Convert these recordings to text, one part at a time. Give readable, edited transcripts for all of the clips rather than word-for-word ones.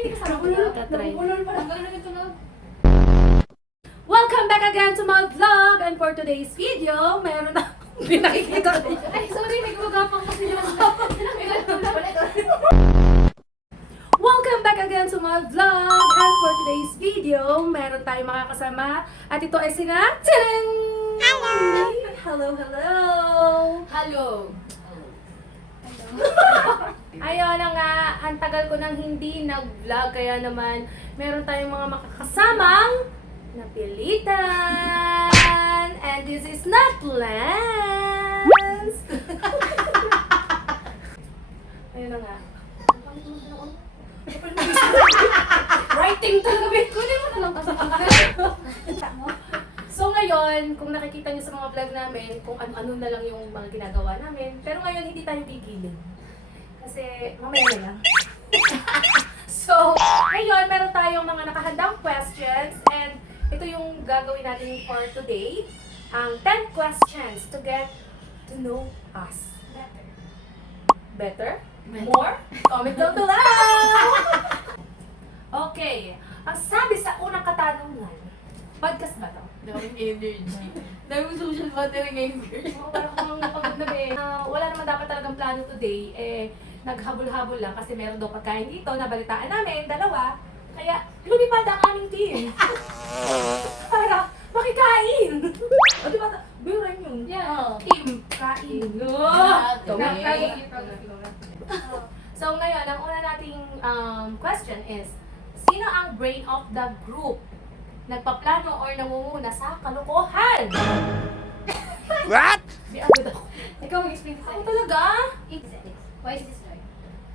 hindi kasama ko na. Tatry. Welcome back again to my vlog. And for today's video, meron na pinakikita ko. Ay, sorry, may gumagapang kasi yung Welcome back again to my vlog. And for today's video, meron tayong makakasama. At ito ay sina... Tadam! Hello, hello! Hello! Ayun na nga, ang tagal ko nang hindi nag-vlog, kaya naman meron tayong mga makakasamang napilitan. And this is not Lance. Ayun na nga. Writing talaga, babe. Kunin mo na lang kasi. So ngayon, kung nakikita niyo sa mga vlog namin, kung ano-ano na lang yung mga ginagawa namin, pero ngayon hindi tayo gigilin. Kasi mamaya na lang. So, ngayon meron tayong mga nakahandang questions and ito yung gagawin natin for today. Ang 10 questions to get to know us. Better? More? Comment down below! Okay. Ang sabi sa unang katanungan, podcast ba to? Daming energy. Daming social battery ngayon, girl. Oo, parang akong napagod na be. Wala naman dapat talagang plano today. Naghabol-habol lang kasi meron daw pagkain dito. Nabalitaan namin, dalawa. Kaya lumipad ang aming team. Para makikain. O diba? Birin yun. Yeah. Team. Kain. Kain. So ngayon, ang una nating question is, sino ang brain of the group? Nagpaplano or nangunguna sa kalokohan? What? Di agad ako. Ikaw mag-explain sa Ako talaga? Why is this right?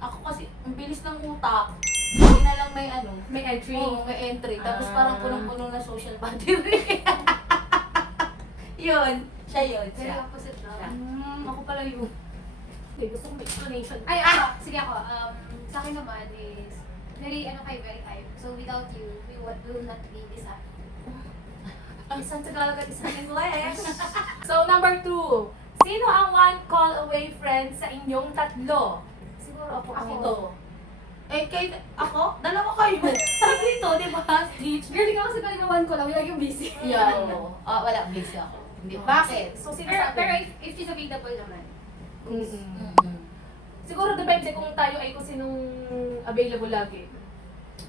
Ako kasi, ang bilis ng utak. Hindi na lang may ano. May entry. Oo, may entry. Tapos Ah. parang punong-puno na social battery. Yun. Siya yun. Very Siya. opposite na. Ako pala yun. Okay, gusto ko may explanation. Ay, ako. Sige ako. Sa akin naman is very, very hype. So without you, we will not be this happy. Isang Tagalog at isang English. So, number 2. Sino ang one call away friend sa inyong tatlo? Siguro ako. Ito. Eh, ako? Dalawa kayo. Dito, di ba? Stitch. Girl, ikaw kasi pala one ko lang, yung yung busy. Yan. Wala. Busy ako. Hindi. Bakit? So, sino Pero, sa pero atin? if she's available naman. Siguro depende kung tayo ay kung sinong available lagi.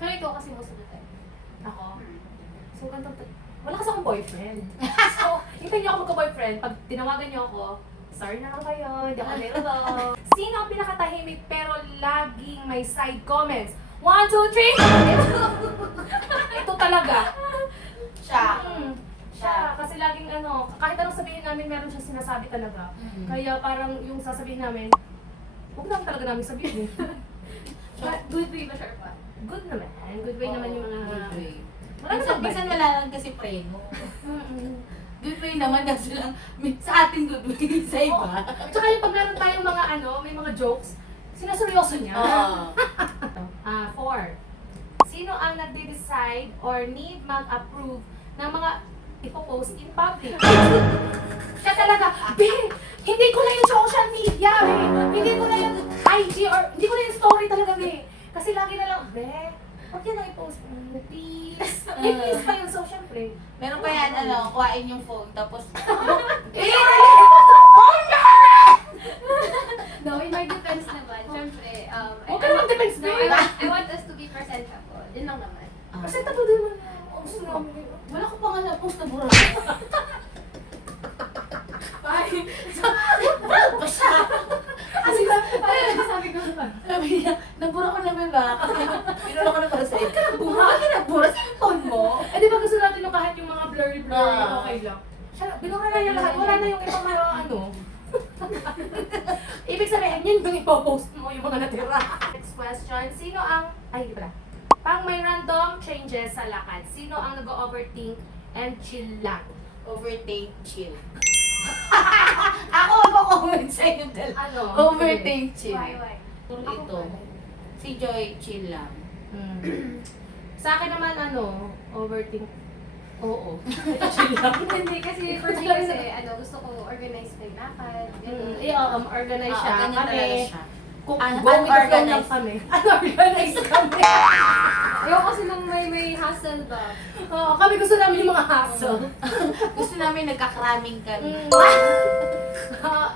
Pero ikaw kasi most of the time. Ako? So, ganito. Wala kasi akong boyfriend. So, hintayin niyo ako magka-boyfriend. Pag tinawagan niyo ako, sorry na lang kayo, hindi ako available. Sino ang pinakatahimik pero laging may side comments? 1, 2, 3! Ito talaga. Siya. Siya. Kasi laging kahit anong sabihin namin, meron siyang sinasabi talaga. Kaya parang yung sasabihin namin, huwag lang talaga namin sabihin. But good way ba, Sharpa? Good naman. Good way naman yung mga... Good way. Wala namang Minsan bad. wala lang kasi preno. Mm-mm. Good way naman kasi lang. Sa atin good way. Sa iba. Tsaka yung pag meron tayong mga may mga jokes, sinaseryoso niya. Oo. 4. Sino ang nagde-decide or need mag-approve ng mga ipopost in public? Siya talaga, be, hindi ko na yung social media, be. Hindi ko na yung IG or hindi ko na yung story talaga, be. Kasi lagi na lang, be, huwag yan na i-post mo, please. Please pa yung social, syempre. Meron pa yan, kuhain yung phone, tapos... No, in my defense naman, syempre, Huwag ka naman defense, no, be. I want us to be presentable. Yun lang naman. Kasi tapo din mo na. Wala ko pa nga na-post na burang. Ay, Pa siya! kasi Sabi ko naman. Sabi niya, nabura ko naman ba? Kasi pinula ko na para sa'yo. Nabura? Bakit ka nabura? Sa phone mo? Eh di ba gusto natin yung kahit yung mga blurry Ah. okay lang. Siya, binura na niya lahat. Wala na yung ibang mga Ibig sabihin, yun yung ipopost mo yung mga natira. Next question, sino ang, ay di ba? Pang may random changes sa lakad, sino ang nag-overthink and chill lang? Overthink, chill. Ako mag-comment sa'yo dalawa. Ano? Overthink, chill. Why? Ito. Si Joy, chill lang. Sa akin naman overthink. Oo. Chill lang. Hindi kasi for me kasi, gusto ko organize na yung lakad. ganun. Organize siya. Ganyan talaga Kami, siya. kung Un- go with the flow lang unorganized. kami. Unorganized kami. Hustle ba? Oo, kami gusto namin yung mga hassle. Gusto namin nagkakraming kami.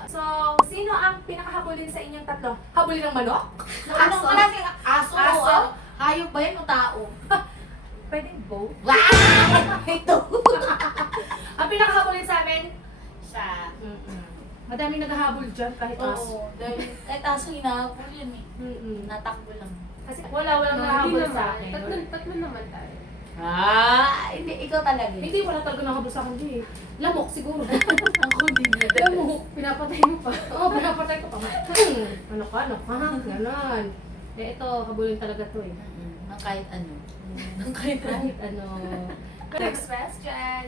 So, sino ang pinakahabulin sa inyong tatlo? Habulin ng manok? Anong klaseng aso? Aso? Hayop ba yan o tao? Pwedeng both. Wow! Ito. Ang pinakahabulin sa amin, Siya. madaming naghahabol dyan kahit aso. Oo. Dahil kahit aso hinahabol yan eh. Natakbo lang. Kasi walang nahabol sa akin. Tatlo naman tayo. Hindi. Ikaw talaga. Hindi, wala talaga nahabol sa akin di. Lamok siguro. Ako din na. Lamok. Pinapatay mo pa. Oo, pinapatay ko pa. Ano ka? Ganon. Eh, ito, habulin talaga to eh. Ng kahit ano. Ng kahit ano. Kahit ano. Next question.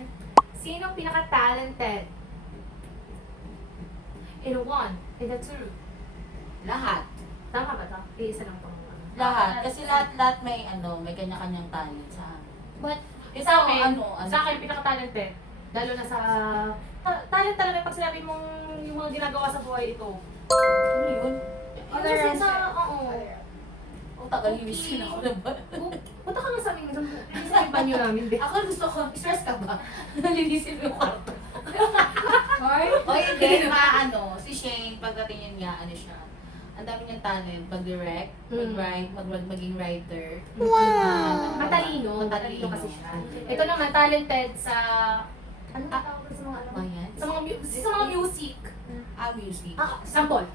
Sino pinaka-talented? In a one, in a two. Lahat. Tama ba ito? Iisa lang pang Lahat. Kasi lahat may may kanya-kanyang talent sa amin. But, Sa akin, Ano? sa akin, pinaka-talented. Lalo na sa... talent talaga pag sinabi mong yung mga ginagawa sa buhay ito. Ano yun? Kasi sa... Oo. O, tagal-iwis ko na ako naman. Punta ka nga sa amin. Sa banyo namin, di. Ako gusto ko, stress ka ba? Nalinisin mo yung kwarto. Hoy? O hindi, si Shane, pagdating yun nga, siya. Ang dami niyang talent, mag-direct, mag-write, maging writer. Matalino. Matalino kasi siya. Ito naman, talented sa... Ano tawag sa mga Ba yan? Sa mga music. Music. Sample.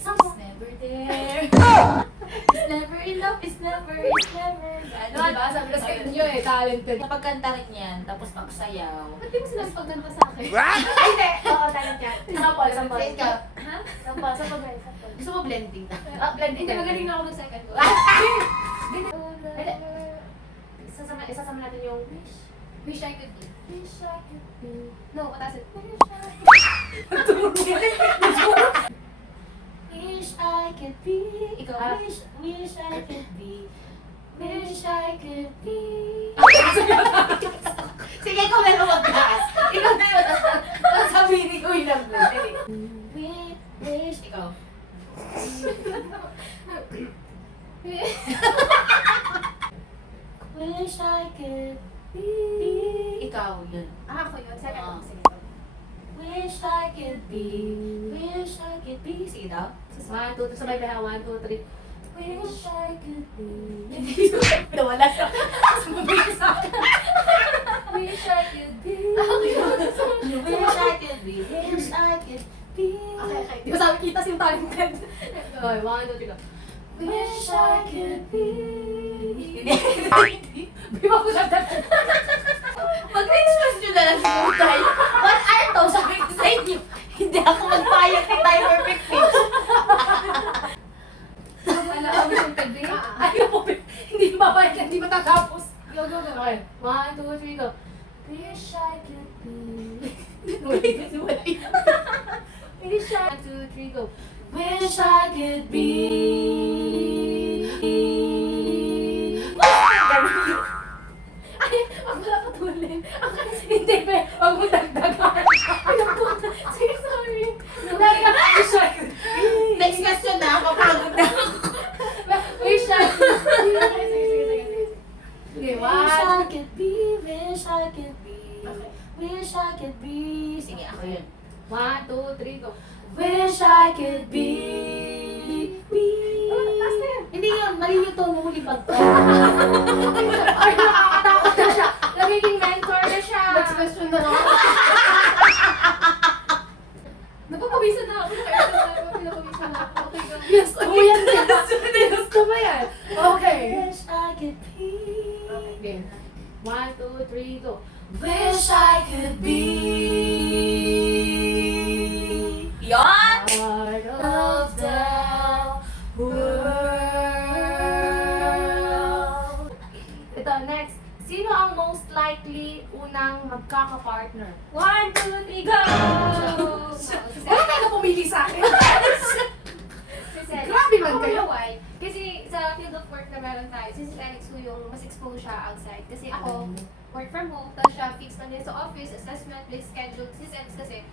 It's never there. It's never enough. It's never. Ano, Diba? Sabi ko sa inyo eh, talented. Napagkanta rin yan, tapos magsayaw. ba't di mo sinabi pagkanta sa akin? What? Hindi! Oo, talent yan. Sample, sample. Ikaw, Ha? Sample, sample. Sample. gusto mo blending na? Blending Hindi, ka. magaling na ako mag-second ko. Isasama natin yung wish. Wish I could be. Wish I could be. No, patasin. Wish I could be. Ikaw, Ah. wish I could be. Wish I could be. Sige, ikaw meron mag-gas. Ikaw na yun. Tapos sabihin ko yung lang. Wish. Ikaw. Wish I could be. Ikaw yun. Ako yun. Second ko. Ah. Sige ko. Wish I could be. Wish I could be. Sige daw. 1, 2, 3, sabay kaya. 1, 2, 3. Wish I could be. Nawala siya. Sumabi sa akin. Wish I could be. Wish I could be. Wish I could be. Okay. Di ba sabi kita yung talented? Okay, 1, 2, 3, go. Wish I could be. Di ba ko nagdag? Mag-next question na lang siguro tayo. What are those? Sabi ko sa inyo. Hindi ako magpayag ni tayo perfect pitch. Wala kami yung pwede. Ayaw mo, hindi mabalik, hindi matatapos. Go, go, go. Okay, 1, 2, 3, go. Wish I could be. Wish I 2, 3, go. Wish I could be. Ay, wag mo na patulin. Hindi, be. Wag mo dagdagan. Ano po? Sige, sorry. Wish I could be. Next question na, mapagod na ako. Wish I could be. Sige. Okay, Wish I 1. could be, wish I could be. Okay. Wish I could be. Sige, ako yun. 1, 2, 3, go. Wish I could be. Last na yan. Hindi yun, mali yung tono mo lipag ka. Ay, nakakatakot na siya. Nagiging mentor na siya. Next question na lang. Napapawisan na ako. Pinapawisan na ako. Okay, go. Yes, ko yan. Yes, ko ba yan? Okay. Wish I could be. Okay. 1, 2, 3, go. Wish I could be. Yon! Part Of the world. Ito, next. Sino ang most likely unang magkaka-partner? 1, 2, 3, go! Wala ka na pumili sa akin. Grabe man kayo. Why? Kasi sa field of work na meron tayo, si Alex ko yung mas exposed siya outside. Kasi ako, work from home, tapos siya fixed na din sa office, assessment, with schedule. Si Alex kasi,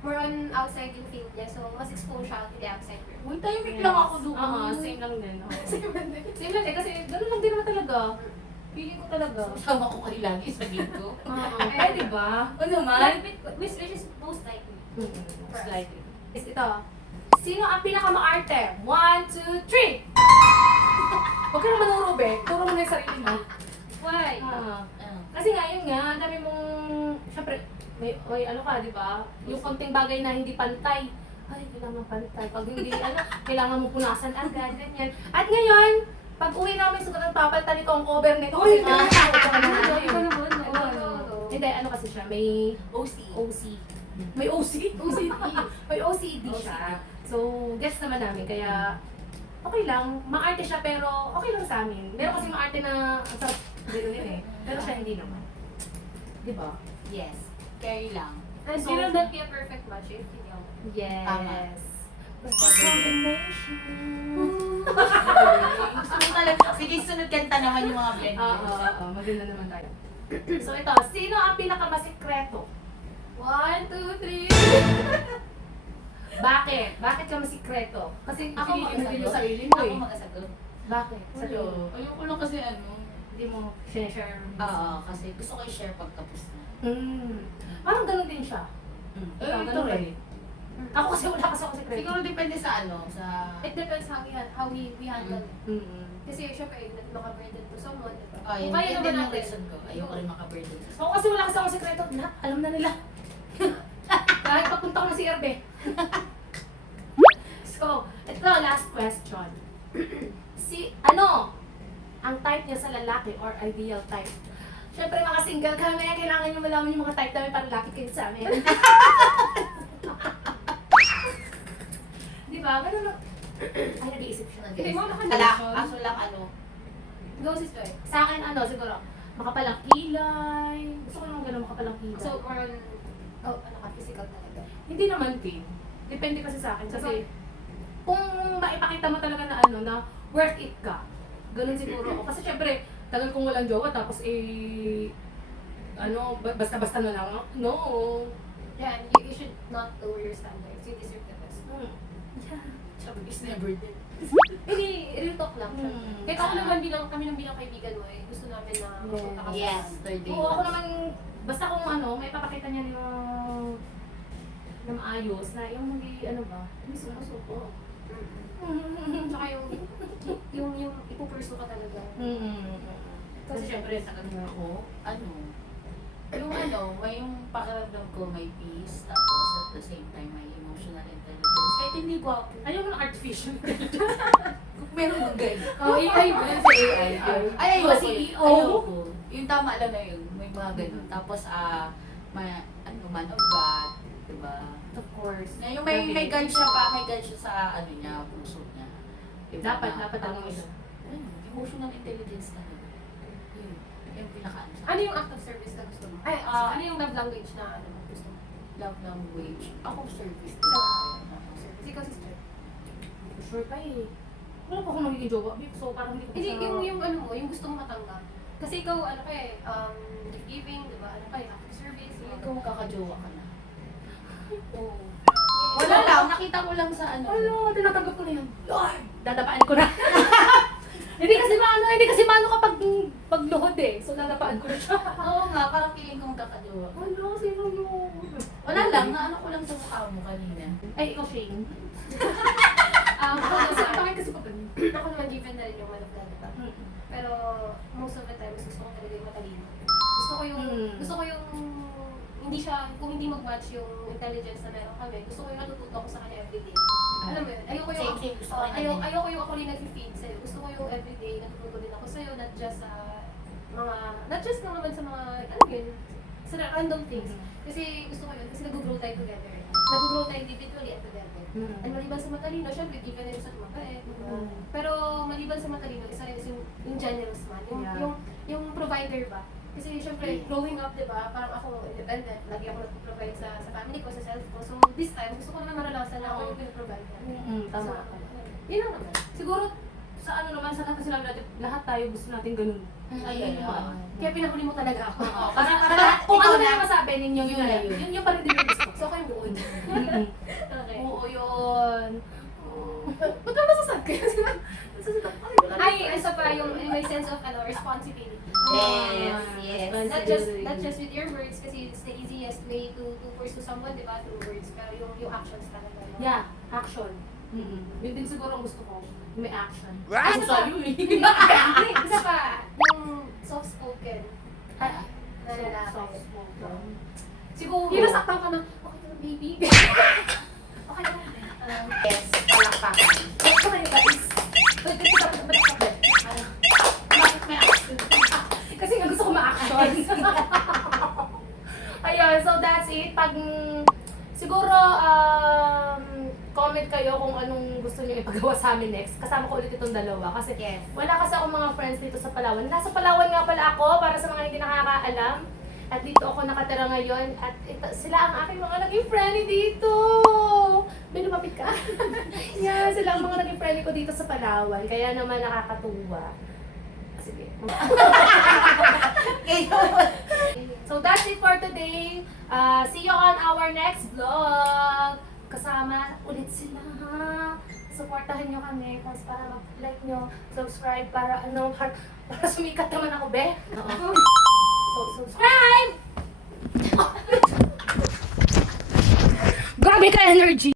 more on outside yung field niya, so mas exposed siya to the outside world. Uy, tahimik lang ako doon. Oo, same lang din. Same lang din. Same lang din kasi gano'n lang din naman talaga. Feeling ko talaga. Sama ko kayo lagi sa linggo. Di ba? O naman? Which is most likely. Most likely. Is ito. Sino ang pinaka-maarte? 1, 2, 3! Huwag ka na manuro, be. Turo mo na yung sarili mo. Why? Kasi nga, yun nga, ang dami mong, syempre, may ano ka, di ba? Yung konting bagay na hindi pantay. Ay, kailangan pantay. Pag hindi, kailangan mo punasan agad, ganyan. At ngayon, pag uwi namin, siguro papalitan nito ang cover nito. Uy! Hindi, ano kasi siya, may OC. May OC? OCD. May OCD siya. So, guess naman namin, kaya okay lang. Maarte siya, pero okay lang sa amin. Meron kasi maarte na, ang sarap din eh. Pero siya hindi naman. Di ba? Yes. Carry lang. And So- you will not be a perfect match if you know. Yes. Tama. Combination. Gusto mo talaga. Sige, sunod kanta naman yung mga blend. Oo, maganda naman tayo. So ito, sino ang pinakamasikreto? 1, 2, 3. Bakit? Bakit ka masikreto? Kasi Ako pinili mo din yung magasagot. sarili mo Ako eh. magasagot. Bakit? Sa Ayoko. Ayoko lang kasi Hindi mo share. Oo, kasi gusto ko i-share pagkapos na. Parang ganun din siya. Eh, Ikaw, ito ganun rin. rin. Ako kasi wala kasi ako sikreto. Siguro depende sa sa... It depends how we handle it. Mm. Kasi syempre, makaburden to someone. Diba? Oh, yun. Kaya Yun naman din yung natin. reason ko. Ayoko rin makaburden. Ako kasi wala kasi ako sikreto. Lahat, alam na nila. Kahit papunta ko na si Erbe. So, ito, last question. Ang type niya sa lalaki or ideal type? Siyempre, mga single kami, kailangan niyo malaman yung mga type namin para lapit kayo sa amin. Di ba? Ganun lang. Ay, nag-iisip siya. Hindi mo Kaso lang Go, sister. Sa akin, siguro, makapalang kilay. Gusto ko naman ganun, makapalang kilay. So, more on, physical talaga. Hindi naman din. Depende kasi sa akin. Kasi, kung maipakita mo talaga na na worth it ka, ganun siguro ako. Kasi syempre, tagal kong walang jowa, tapos basta-basta na lang. No. Yeah, and you should not lower your standards. You deserve the best. sabi is never dead. Hindi, real talk lang siya. Hmm. Kahit ako naman kami bilang kaibigan mo gusto namin na mapunta ka sa... Yes, third day. Oo, ako naman, basta kung may papakita niya na maayos, na yung hindi sumusuko. Tsaka yung ipupursu ka talaga. Kasi syempre, sa kanila Ako, may yung pakiramdam ko may peace, tapos at the same time may emotional intelligence. Kahit hindi gwapo. ayaw mo ng artificial. Meron bang ganyan? Oh, AI ba? Sa AI. Ay, Diba, ayoko. CEO? Ayoko. Yung tama lang na yun. May mga ganun. Tapos, man of God, diba? Of course. Na yung may God siya pa, may God siya sa niya, puso niya. Diba? Dapat ang Tapos, emotional intelligence talaga. Yun. Yung pinaka-ano sa Ano yung act of service na gusto mo? Ano yung love language na gusto mo? love language. Ako service. Service. Ikaw, sister. Sure pa eh. Wala pa akong magiging jowa. So parang hindi ko Hindi, siya... yung gusto mong matanggap. Kasi ikaw, giving, diba? Act of service. Ikaw kakajowa ka na. Oo. Wala lang, nakita ko lang sa Tinatanggap ko na yan. Lord! Dadapaan ko na. Hindi kasi maano kapag pagluhod eh. So dadapaan ko na siya. Oo nga, parang feeling kong kakajowa. Sino yun? Wala lang, naano ko lang sa mukha mo kanina. Ay, ikaw, Shane. Bakit kasi pa ako naman given na rin yung man of God, diba? Pero most of the time, gusto ko talaga yung matalino. Gusto ko yung hindi siya, kung hindi mag-match yung intelligence na meron kami, gusto ko yung natututo ko sa kanya everyday. Alam mo yun, ayoko yung, Same, gusto ko yun. ayoko yung ako rin nag-feed sa'yo. Gusto ko yung everyday, natututo din ako sa'yo, not just lang naman sa mga, sa random things. Kasi gusto ko yun, kasi nag-grow tayo together. Nag-grow tayo individually and together. And maliban sa matalino, syempre, given na rin sa mabait. Pero maliban sa matalino, isa rin yung generous man. Yung provider ba? Kasi syempre, growing up, di ba, parang ako independent. Lagi ako nag-provide sa family ko, sa self ko. So this time, gusto ko naman maranasan na ako yung pinag-provide niya. Tama. Yun lang naman. Siguro, sa sa lahat sila natin, lahat tayo gusto natin ganun. Kaya pinahuli mo talaga ako. Para kung ano na yung masabi ninyo, yun pa rin din yung gusto ko. So ako yung buod. Okay. Oo, yun. Ba't ka masasad kayo? Ay, isa pa yung may sense of responsibility. Yes, yes. Not just with your words kasi it's the easiest way to pursue someone, di ba? Through words. Pero yung actions talaga. No? Yeah, action. Yun din siguro ang gusto ko. May action. What? Ano sa'yo eh? Hindi, isa pa, yung soft-spoken. Ah, Na lalaki. soft spoken. Siguro. Yung nasaktan ka na, okay na baby. Okay na. Yes, palakpakan. Ito kayo guys. Pwede kita pa bakit? Bakit may action? Kasi nga gusto ko ma-action. Ayun, so that's it. Pag siguro comment kayo kung anong gusto niyo ipagawa sa amin next. Kasama ko ulit itong dalawa kasi Yes. wala kasi akong mga friends dito sa Palawan. Nasa Palawan nga pala ako para sa mga hindi nakakaalam. At dito ako nakatira ngayon at sila ang aking mga naging friendly dito. May lumapit ka. Yeah, sila ang mga naging friendly ko dito sa Palawan. Kaya naman nakakatuwa. Sige. So that's it for today. See you on our next vlog. Kasama ulit sila ha. Supportahan nyo kami. Tapos para like nyo, subscribe para para sumikat naman ako, be. Oo.